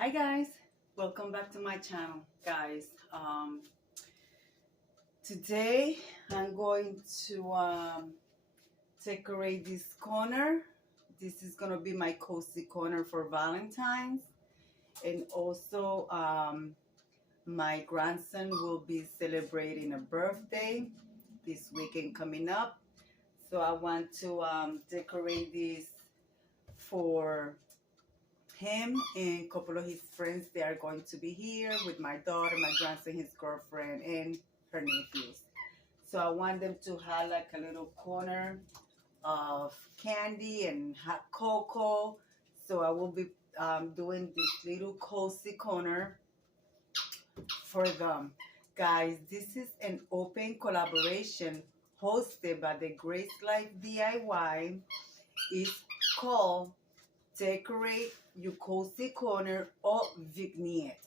Hi guys, welcome back to my channel, guys. Today I'm going to decorate this corner. This is gonna be my cozy corner for Valentine's, and also my grandson will be celebrating a birthday this weekend coming up. So I want to decorate this for him and a couple of his friends. They are going to be here with my daughter, my grandson, his girlfriend, and her nephews. So I want them to have like a little corner of candy and hot cocoa. So I will be doing this little cozy corner for them. Guys, this is an open collaboration hosted by the Grace Life DIY. It's called Decorate Your Cozy Corner or Vignette.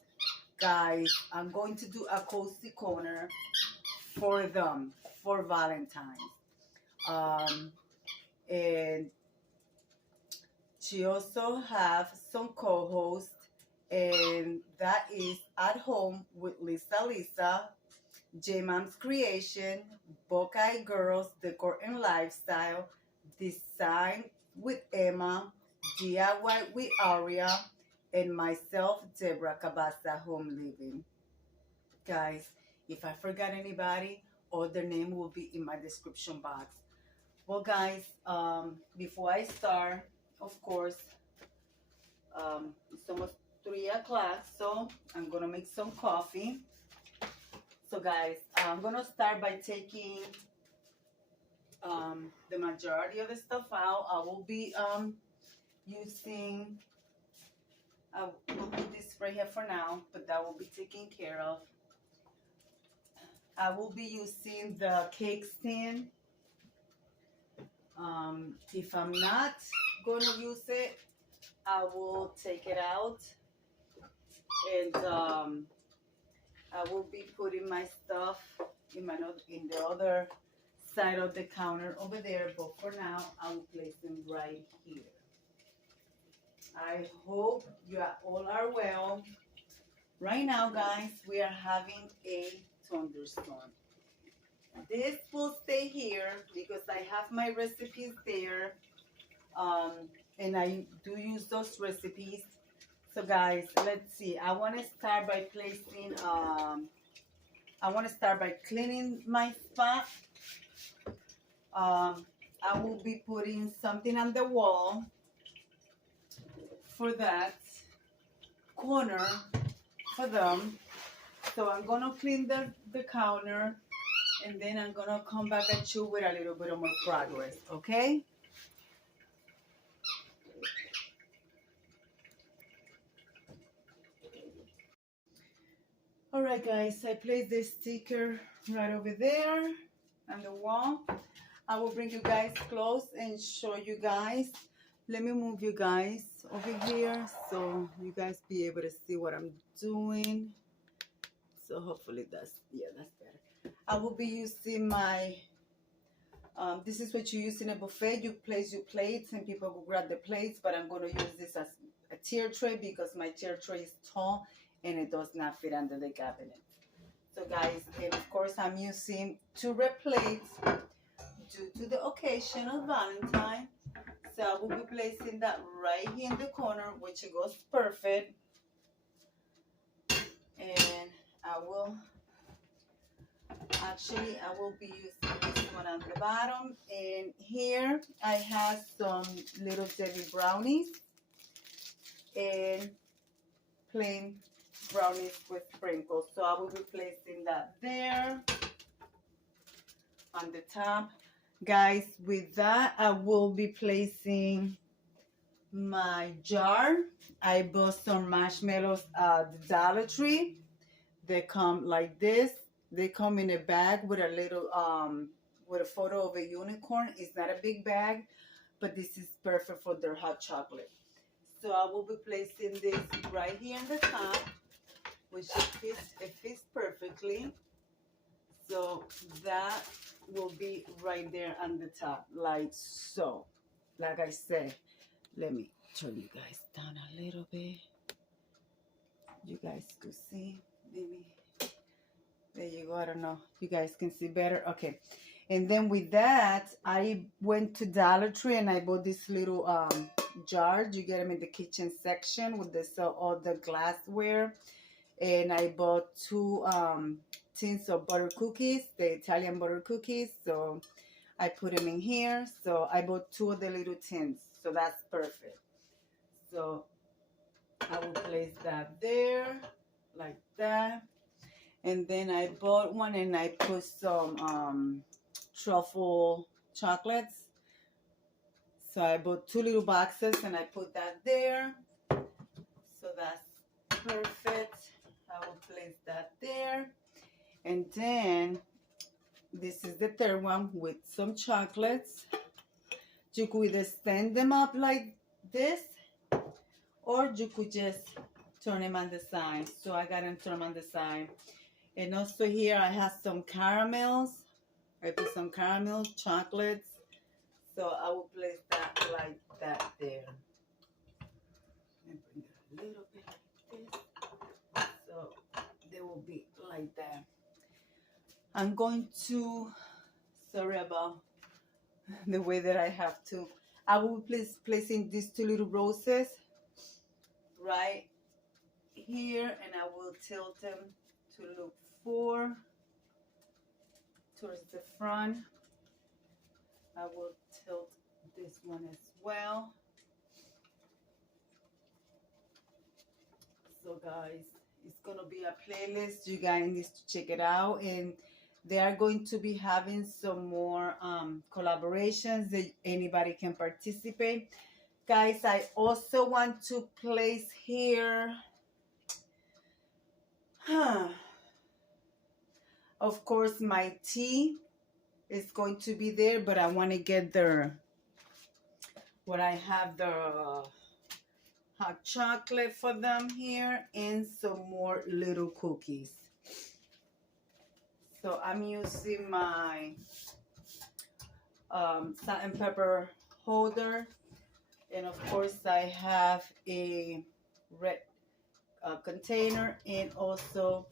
Guys, I'm going to do a cozy corner for them for Valentine's. And she also have some co-hosts, and that is At Home with Lisa, J Mom's Creation, Buckeye Girls Decor and Lifestyle, Design with Emma, DIY with Aria, and myself, Deborah Cabassa Home Living. Guys, if I forgot anybody, all their name will be in my description box. Well, guys, before I start, of course, it's almost 3 o'clock, so I'm gonna make some coffee. So, guys, I'm gonna start by taking the majority of the stuff out. I will be using, I will put this right here for now, but that will be taken care of. I will be using the cake stand. If I'm not going to use it, I will take it out, and I will be putting my stuff in the other side of the counter over there. But for now, I will place them right here. I hope you all are well. Right now, guys, we are having a thunderstorm. This will stay here because I have my recipes there, and I do use those recipes. So, guys, let's see. I want to start by placing. I want to start by cleaning my spot. I will be putting something on the wall for that corner for them. So I'm gonna clean the counter, and then I'm gonna come back at you with a little bit of more progress, okay? All right, guys, I placed the sticker right over there on the wall. I will bring you guys close and show you guys. Let me move you guys over here so you guys be able to see what I'm doing. So hopefully that's better. I will be using my, this is what you use in a buffet. You place your plates and people will grab the plates, but I'm going to use this as a tier tray because my tier tray is tall and it does not fit under the cabinet. So, guys, and of course I'm using 2 red plates due to the occasion of Valentine. So I will be placing that right here in the corner, which it goes perfect. And I will be using this one on the bottom. And here I have some little Debbie brownies and plain brownies with sprinkles. So I will be placing that there on the top. Guys, with that, I will be placing my jar. I bought some marshmallows at the Dollar Tree. They come like this. They come in a bag with a little with a photo of a unicorn. It's not a big bag, but this is perfect for their hot chocolate. So I will be placing this right here in the top, which it fits perfectly. So that will be right there on the top, like so. Like I said, let me turn you guys down a little bit. You guys could see, maybe. There you go. I don't know. You guys can see better. Okay. And then with that, I went to Dollar Tree and I bought this little jar. You get them in the kitchen section with the sell all the glassware. And I bought two tins of butter cookies, the Italian butter cookies. So I put them in here. So I bought two of the little tins. So that's perfect. So I will place that there like that. And then I bought one and I put some truffle chocolates. So I bought two little boxes and I put that there. So that's perfect. I will place that there. And then this is the third one with some chocolates. You could either stand them up like this or you could just turn them on the side. So I got them turned on the side. And also here I have some caramels. I put some caramel chocolates. So I will place that like that there. And bring it a little bit like this. So they will be like that. I'm going to, sorry about the way that I have to. I will be placing these two little roses right here, and I will tilt them to look towards the front. I will tilt this one as well. So guys, it's gonna be a playlist. You guys need to check it out, and they are going to be having some more collaborations that anybody can participate. Guys, I also want to place here, of course, my tea is going to be there, but I want to get what I have the hot chocolate for them here and some more little cookies. So I'm using my salt and pepper holder, and of course I have a red container and also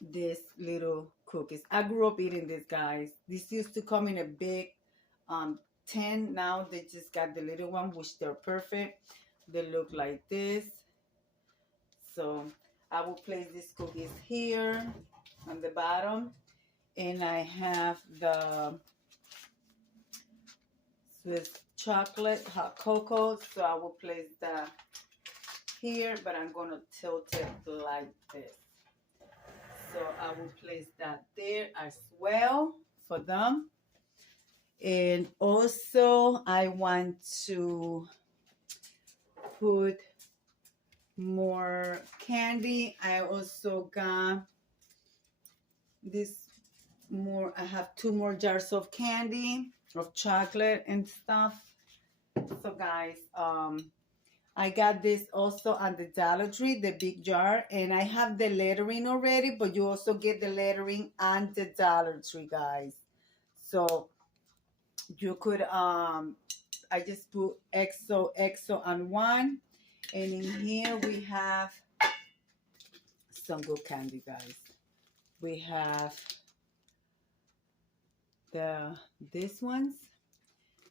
this little cookies. I grew up eating this, guys. This used to come in a big tin. Now they just got the little one, which they're perfect. They look like this. So I will place these cookies here on the bottom, and I have the Swiss chocolate hot cocoa, so I will place that here, but I'm gonna tilt it like this. So I will place that there as well for them. And also I want to put more candy. I also got this more, I have two more jars of candy, of chocolate and stuff. So guys, I got this also on the Dollar Tree, the big jar, and I have the lettering already, but you also get the lettering on the Dollar Tree, guys. So you could, I just put XO on one, and in here we have some good candy, guys. We have these ones.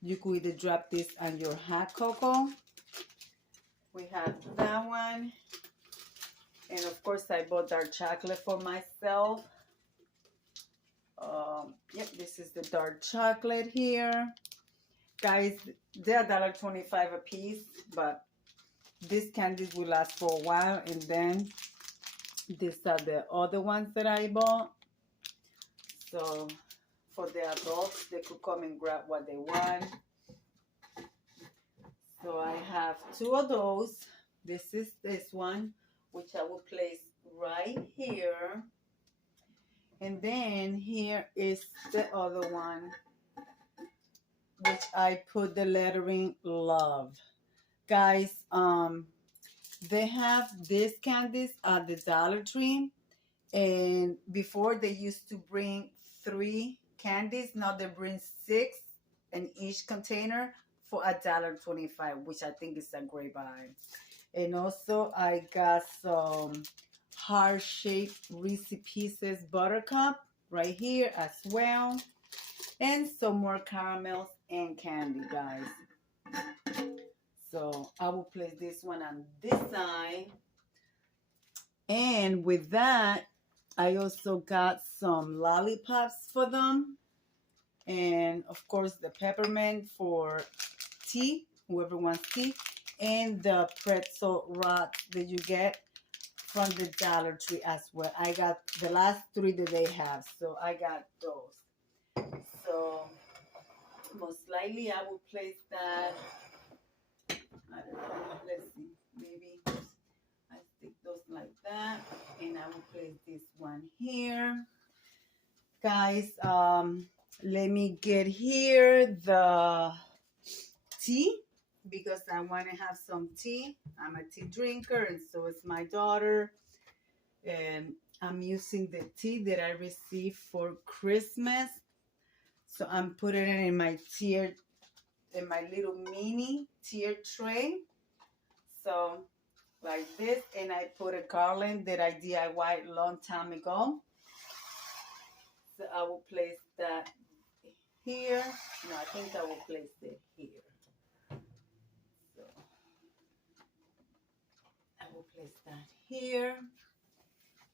You could either drop this on your hot cocoa. We have that one. And of course, I bought dark chocolate for myself. Yep, this is the dark chocolate here. Guys, they're $1.25 a piece, but these candies will last for a while. And then these are the other ones that I bought. So for the adults, they could come and grab what they want. So I have two of those. This is this one, which I will place right here. And then here is the other one, which I put the lettering love. Guys, they have these candies at the Dollar Tree. And before they used to bring 3 candies. Now they bring 6 in each container for $1.25, which I think is a great buy. And also I got some heart-shaped Reese Pieces Buttercup right here as well. And some more caramels and candy, guys. So I will place this one on this side. And with that, I also got some lollipops for them. And of course the peppermint for tea, whoever wants tea. And the pretzel rods that you get from the Dollar Tree as well. I got the last 3 that they have. So I got those. So most likely I will place that, I don't know, let's see, maybe I stick those like that, and I will place this one here. Guys, let me get here the tea because I want to have some tea. I'm a tea drinker, and so is my daughter. And I'm using the tea that I received for Christmas. So I'm putting it in my tier, in my little mini tier tray. So like this, and I put a garland that I DIY'd a long time ago. So I will place that here. No, I think I will place it here. So I will place that here.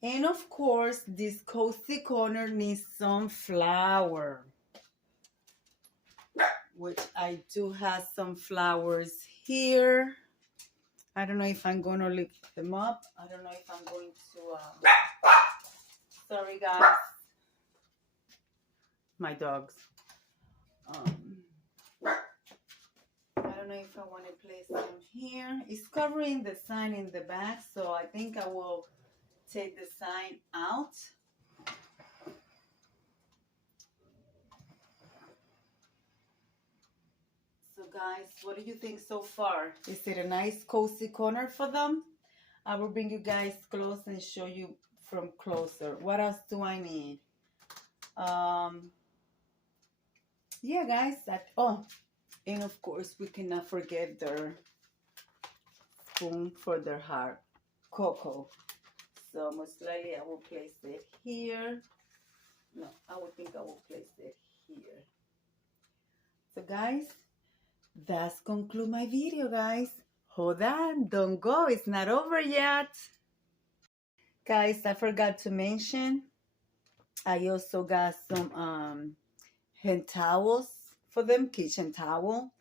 And of course, this cozy corner needs some flower, which I do have some flowers here. I don't know if I'm going to lift them up. I don't know if I'm going to, sorry guys, my dogs. I don't know if I want to place them here. It's covering the sign in the back, so I think I will take the sign out. So guys, what do you think so far? Is it a nice cozy corner for them? I will bring you guys close and show you from closer. What else do I need? Yeah guys, oh, and of course we cannot forget their spoon for their heart cocoa. So most likely I will place it here. No, I would think I will place it here. So guys, that's conclude my video, guys. Hold on, don't go, it's not over yet. Guys, I forgot to mention, I also got some hand towels for them, kitchen towel.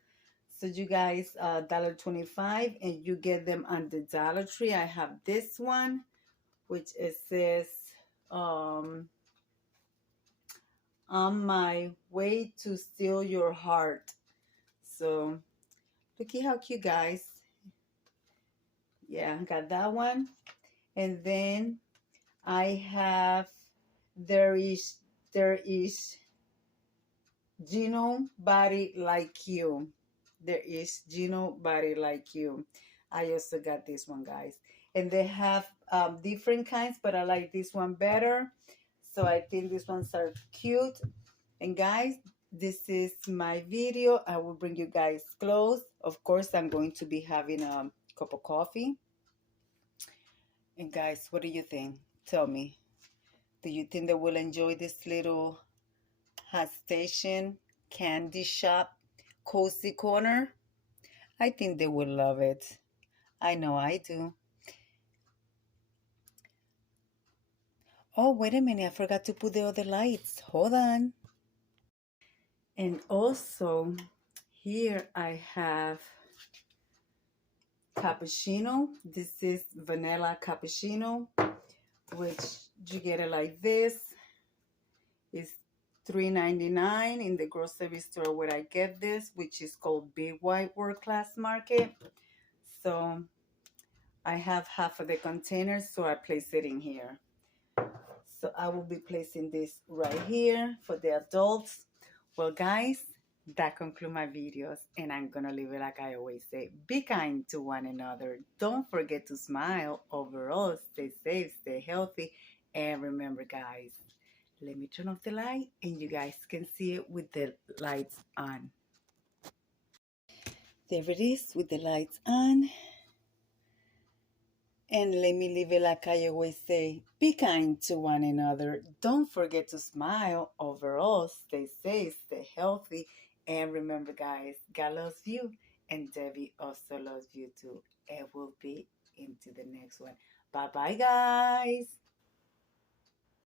So you guys, $1.25, and you get them on the Dollar Tree. I have this one, which it says, on my way to steal your heart. So look at how cute, guys. Yeah, got that one. And then I have, there is Gino Body Like You. There is Gino Body Like You. I also got this one, guys. And they have different kinds, but I like this one better. So I think these ones are cute. And guys, this is my video. I will bring you guys close. Of course, I'm going to be having a cup of coffee. And guys, what do you think? Tell me. Do you think they will enjoy this little hot station, candy shop, cozy corner? I think they will love it. I know I do. Oh, wait a minute. I forgot to put the other lights. Hold on. And also, here I have cappuccino. This is vanilla cappuccino, which you get it like this. It's $3.99 in the grocery store where I get this, which is called Big White World Class Market. So I have half of the container, so I place it in here. So I will be placing this right here for the adults. Well, guys, that concludes my videos, and I'm gonna leave it like I always say. Be kind to one another. Don't forget to smile. Overall, stay safe, stay healthy, and remember, guys, let me turn off the light and you guys can see it with the lights on. There it is with the lights on. And let me leave it like I always say, be kind to one another. Don't forget to smile. Overall, stay safe, stay healthy. And remember, guys, God loves you. And Debbie also loves you too. And we'll be into the next one. Bye bye, guys.